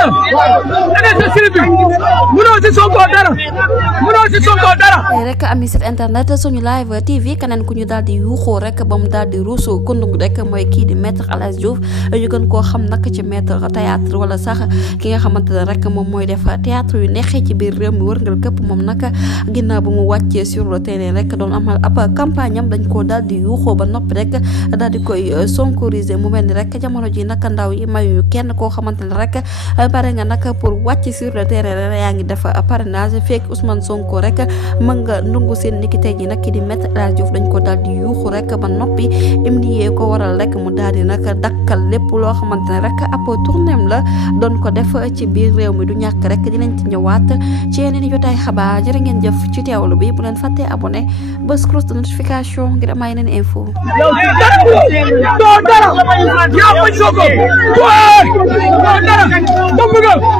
dara ene sa siribi mënoo ci Sonko dara mënoo ci Sonko dara rek ami site internet suñu live TV kaneen ku ñu daal di yuuxoo rek ba mu daal di ruusoo kundung rek mooy kii di maître El Hadji Diouf ñu gën koo xam nag ci maître théâtre wala sax ki nga xamante ne rek moom mooy def théâtre yu neexee ci biir réew mi wërngal këpp moom nag ginnaaw bu mu wàccee sur le terrain rek doon amal ab campagne am dañ koo daal di yuuxoo ba noppi rek daal di koy sonkoriser mu mel ni rek jamono ji nag ndaw yi mayuñu kenn koo xamante ne rek pare nga nag pour wàcc sur le terrain rek yaa ngi def parrainage fekk Ousmane Sonko rek mën nga ndungu seen niki tey ji nag ki di maître El Hadji Diouf dañ ko daal di yuuxu rek ba noppi imniyee ko waral rek mu daal di nag dakkal lépp loo xamante ne rek ab tournéem la doon ko def ci biir réew mi du ñàkk rek dinañ ci ñëwaat ci yeneen i jotaay xabaar jërë ngeen jëf ci teewlu bi bu leen fàttee abonné bës cloche de notification ngir am yeneen info doo dara yaa bañ Sonko doo dara